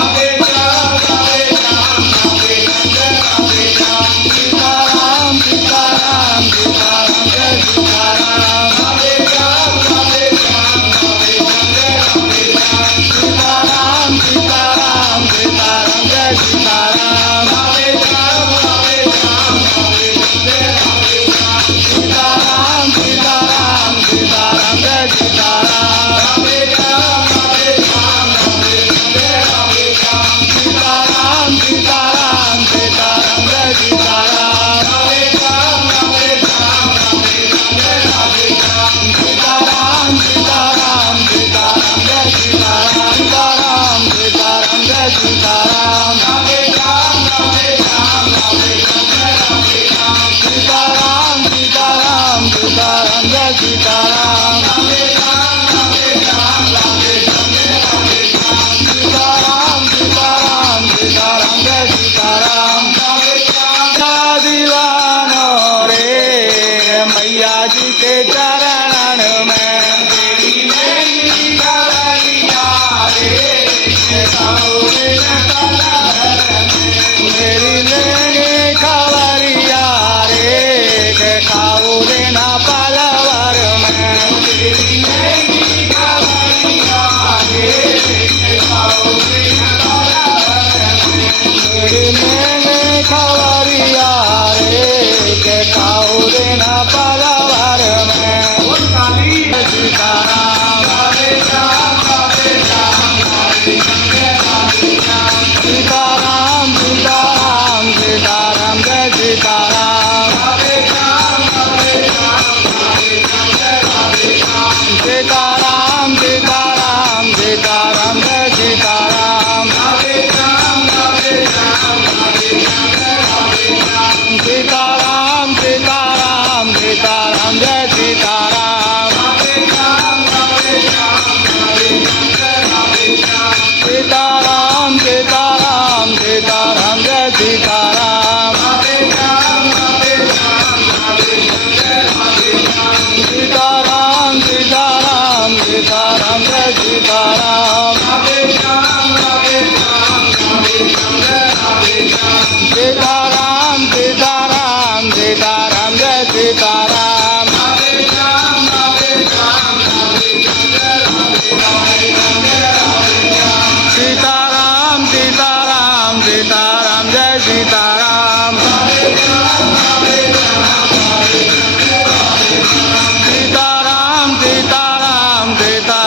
Hare मेरी लेंगे खबरिया रे के खाऊ देना पलवर में मेरी लेंगे खबरिया रे के खाऊ देना पलवर में मेरी लेंगे खबरिया रे के खाऊ देना पलवर में सीताराम हरे राम हरे राम सीताराम सीताराम सीताराम जय सीताराम हरे राम हरे राम सीताराम सीताराम सीताराम जय सीताराम हरे राम हरे राम सीताराम सीताराम सीताराम जय सीताराम हरे राम हरे राम सीताराम सीताराम सीताराम जय सीताराम हरे राम हरे राम सीताराम सीताराम सीताराम जय सीताराम हरे राम हरे राम सीताराम सीताराम सीताराम जय सीताराम हरे राम हरे राम सीताराम सीताराम सीताराम जय सीताराम सीताराम सीताराम सीताराम